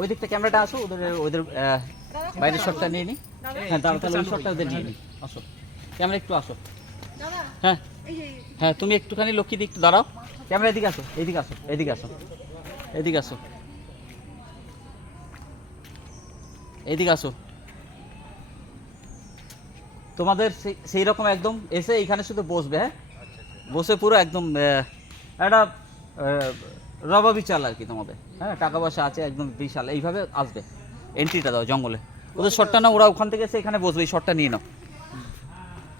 ওই দিকটা ক্যামেরাটা আসো ওদের ওদের বাইরের শটটা নিয়ে হ্যাঁ দাঁড়া তাহলে ওই শটটা ওদের নিয়ে আসো। ক্যামেরা একটু আসো। হ্যাঁ। হ্যাঁ তুমি একটুখানি লক্ষ্মী দিক দাঁড়াও। ক্যামেরা এদিকে আসো এদিকে আসো এদিকে আসো এদিকে আসো। এদিকে আসো। তোমাদের সেই- রকম একদম এসে এখানে শুধু বসবে হ্যাঁ? বসে পুরো একদম একটা রবাবি চাল আর কি তোমাদের। হ্যাঁ টাকা পয়সা আছে একদম বিশাল। এইভাবে আসবে। এন্ট্রিটা দাও জঙ্গলে। ওদের শটটা না ওরা ওখান থেকে এসে এখানে বসবে এই শটটা নিয়ে নাও।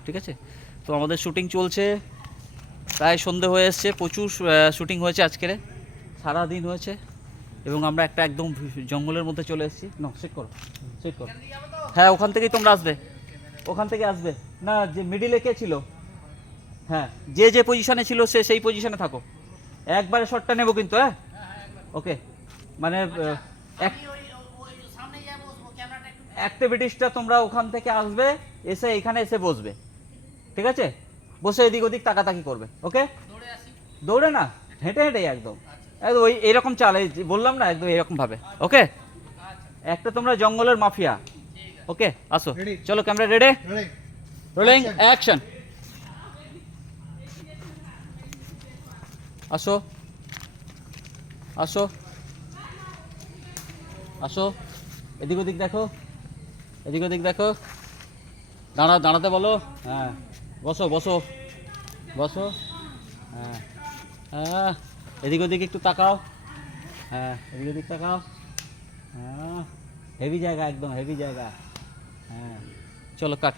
ঠিক আছে? তো আমাদের শুটিং চলছে। প্রায় সন্ধে হয়ে এসছে প্রচুর শুটিং হয়েছে আজকের। সারা দিন হয়েছে। এবং আমরা একটা একদম জঙ্গলের মধ্যে চলে এসেছি। না সেট করো সেট করো। হ্যাঁ ওখান থেকেই তোমরা আসবে। ওখান থেকে আসবে। না যে মিডিলে কে ছিল? হ্যাঁ যে যে পজিশনে ছিল সে সেই পজিশনে থাকো। একবারে শটটা নেব কিন্তু হ্যাঁ? ওকে মানে অ্যাক্টিভিটিসটা তোমরা ওখান থেকে আসবে এসে এখানে এসে বসবে। ঠিক আছে? বসে এদিক ওদিক তাকাতাকি করবে ওকে দৌড়ে না হেঁটে হেঁটে একদম। একদম ওই এরকম চাল এই যে বললাম না একদম এরকম ভাবে ওকে একটা তোমরা জঙ্গলের মাফিয়া ওকে আসো। চলো ক্যামেরা রেডি? রোলিং অ্যাকশন আসো। আসো। আসো। এদিক ওদিক দেখো। এদিক ওদিক দেখো। দাঁড়া দাঁড়াতে বলো। হ্যাঁ। বসো বসো। বসো। হ্যাঁ। হ্যাঁ। এদিক ওদিক একটু তাকাও। হ্যাঁ। এদিক ওদিক তাকাও। হ্যাঁ। হেভি জায়গা একদম হেভি জায়গা। হ্যাঁ। চলো কাট।